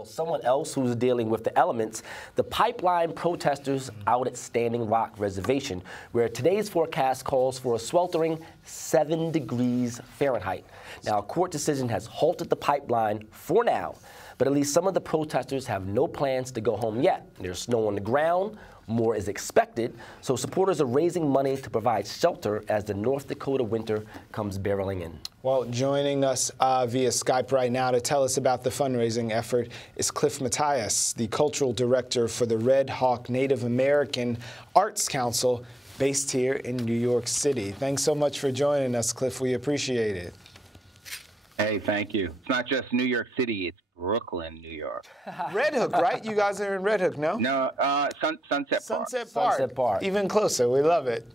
Well, someone else who's dealing with the elements, the pipeline protesters out at Standing Rock Reservation, where today's forecast calls for a sweltering 7 degrees Fahrenheit. Now, a court decision has halted the pipeline for now, but at least some of the protesters have no plans to go home yet. There's snow on the ground. More is expected, so supporters are raising money to provide shelter as the North Dakota winter comes barreling in. Well, joining us via Skype right now to tell us about the fundraising effort is Cliff Matias, the cultural director for the Red Hawk Native American Arts Council, based here in New York City. Thanks so much for joining us, Cliff. We appreciate it. Hey, thank you. It's not just New York City, it's Brooklyn, New York. Red Hook, right? You guys are in Red Hook, no? No, Sunset Park. Sunset Park. Even closer. We love it.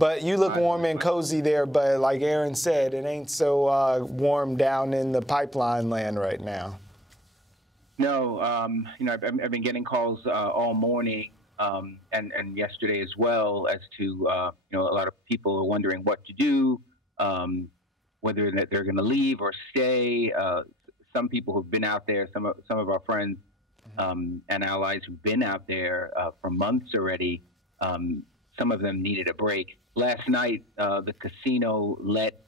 But you look warm and cozy there, but like Aaron said, it ain't so warm down in the pipeline land right now. No, you know, I've been getting calls all morning and yesterday as well as to, you know, a lot of people are wondering what to do, whether that they're going to leave or stay. Some people who've been out there, some of our friends and allies who've been out there for months already, some of them needed a break. Last night, the casino let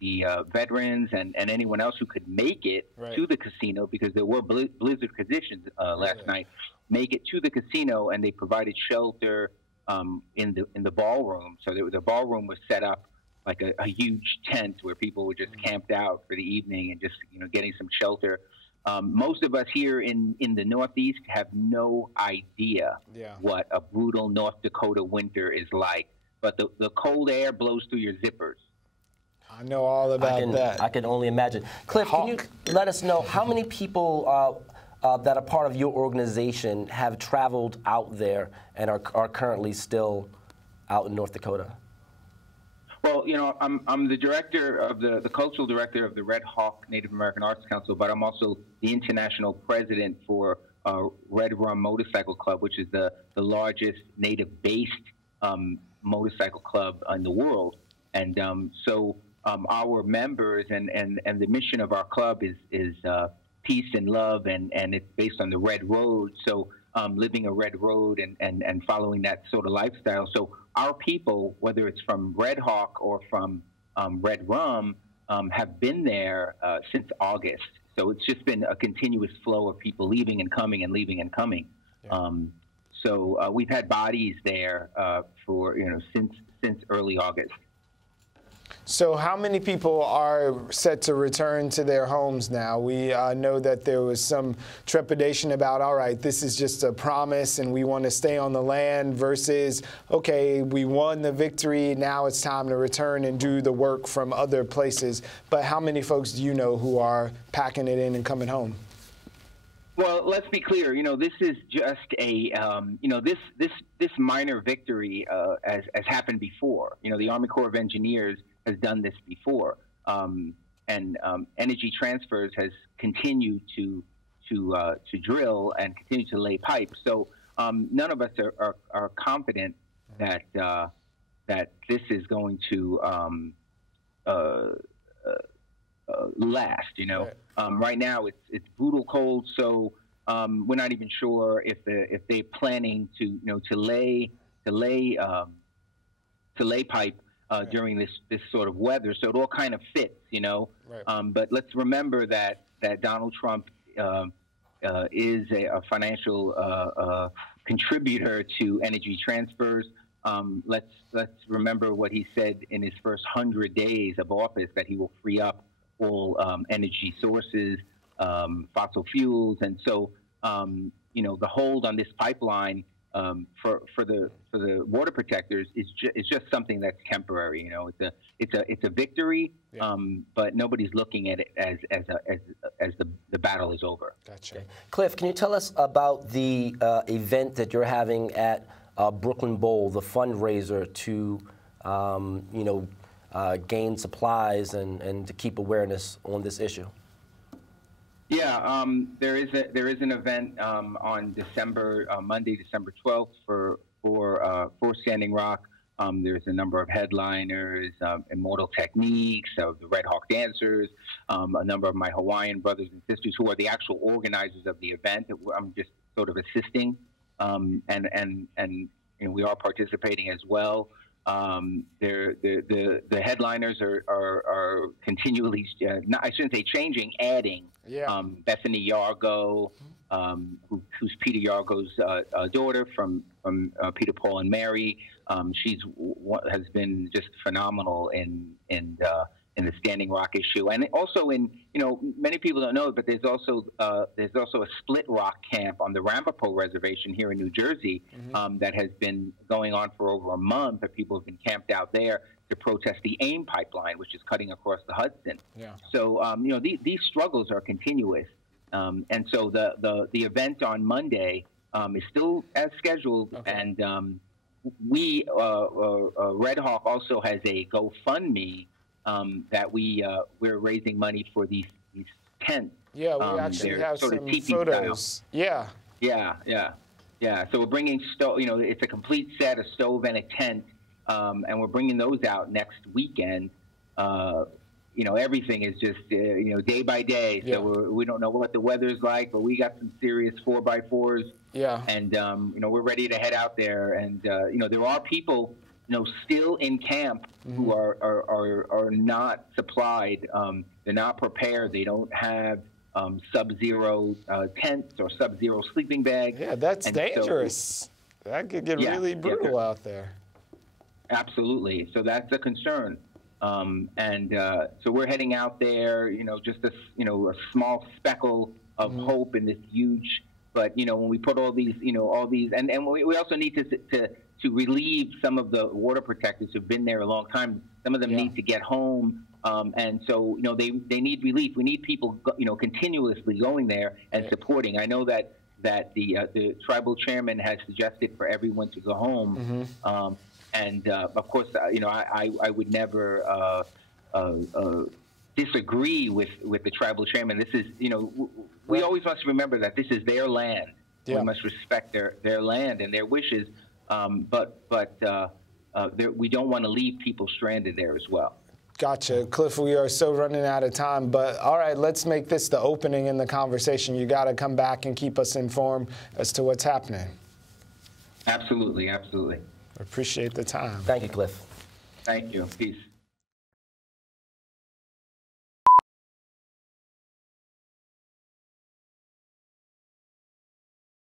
the veterans and anyone else who could make it to the casino, because there were blizzard conditions last night, make it to the casino, and they provided shelter in the ballroom. So the ballroom was set up like a huge tent where people were just camped out for the evening and just, you know, getting some shelter. Most of us here in the Northeast have no idea what a brutal North Dakota winter is like. But the cold air blows through your zippers. I know all about that. I can only imagine. Cliff, can you let us know how many people that are part of your organization have traveled out there and are currently still out in North Dakota? Well, you know, I'm the director of the cultural director of the Red Hawk Native American Arts Council, but I'm also the international president for Red Rum Motorcycle Club, which is the largest Native-based motorcycle club in the world. And so our members and the mission of our club is peace and love, and it's based on the Red Road. So living a Red Road and following that sort of lifestyle. So our people, whether it's from Red Hawk or from Red Rum, have been there since August. So it's just been a continuous flow of people leaving and coming and leaving and coming. So we've had bodies there for, you know, since early August. So how many people are set to return to their homes now? We know that there was some trepidation about, all right, this is just a promise and we want to stay on the land, versus, okay, we won the victory, now it's time to return and do the work from other places. But how many folks do you know who are packing it in and coming home? Well, let's be clear. You know, this is just a, you know, this minor victory has happened before. You know, the Army Corps of Engineers has done this before, and Energy Transfers has continued to drill and continue to lay pipe. So none of us are confident that that this is going to last. You know, right now it's brutal cold, so we're not even sure if they're planning to lay pipe during this sort of weather. So it all kind of fits, you know. But let's remember that Donald Trump is a financial contributor to Energy Transfers. Let's remember what he said in his first 100 days of office, that he will free up all energy sources, fossil fuels, and so you know, the hold on this pipeline for the water protectors is just something that's temporary. You know, it's a victory, but nobody's looking at it as the battle is over. Gotcha. Okay. Cliff, can you tell us about the event that you're having at Brooklyn Bowl, the fundraiser to you know, gain supplies and to keep awareness on this issue? Yeah, there is an event on Monday, December 12th for Standing Rock. There's a number of headliners, Immortal Techniques, the Red Hawk Dancers, a number of my Hawaiian brothers and sisters who are the actual organizers of the event. I'm just sort of assisting, and we are participating as well. The headliners are continually, I shouldn't say changing, adding. Yeah. Bethany Yargo, who's Peter Yargo's daughter from Peter, Paul, and Mary. She's has been just phenomenal in the Standing Rock issue, and also in many people don't know, but there's also a split rock camp on the Ramapo Reservation here in New Jersey that has been going on for over a month. That people have been camped out there to protest the AIM pipeline, which is cutting across the Hudson. Yeah. So these struggles are continuous, and so the event on Monday is still as scheduled, okay. And we Red Hawk also has a GoFundMe. That we're raising money for these tents. Yeah, we actually have some photos. Style. Yeah. So we're bringing it's a complete set, a stove and a tent, and we're bringing those out next weekend. Everything is just day by day. So we don't know what the weather's like, but we got some serious 4x4s. Yeah. And we're ready to head out there, and there are people still in camp who are not supplied. They're not prepared. They don't have sub-zero tents or sub-zero sleeping bags. Yeah, that's dangerous. So, that could get really brutal out there. Absolutely. So that's a concern. So we're heading out there, just a small speckle of hope in this huge. But when we put all these, and we also need to relieve some of the water protectors who've been there a long time. Some of them need to get home, and so they need relief. We need people continuously going there and supporting. I know that the tribal chairman has suggested for everyone to go home, and of course I would never disagree with the tribal chairman. This is we always must remember that this is their land. We must respect their land and their wishes. But we don't want to leave people stranded there as well. Gotcha. Cliff, we are so running out of time, but all right, let's make this the opening in the conversation. You got to come back and keep us informed as to what's happening. Absolutely, absolutely. Appreciate the time. Thank you, Cliff. Thank you. Peace.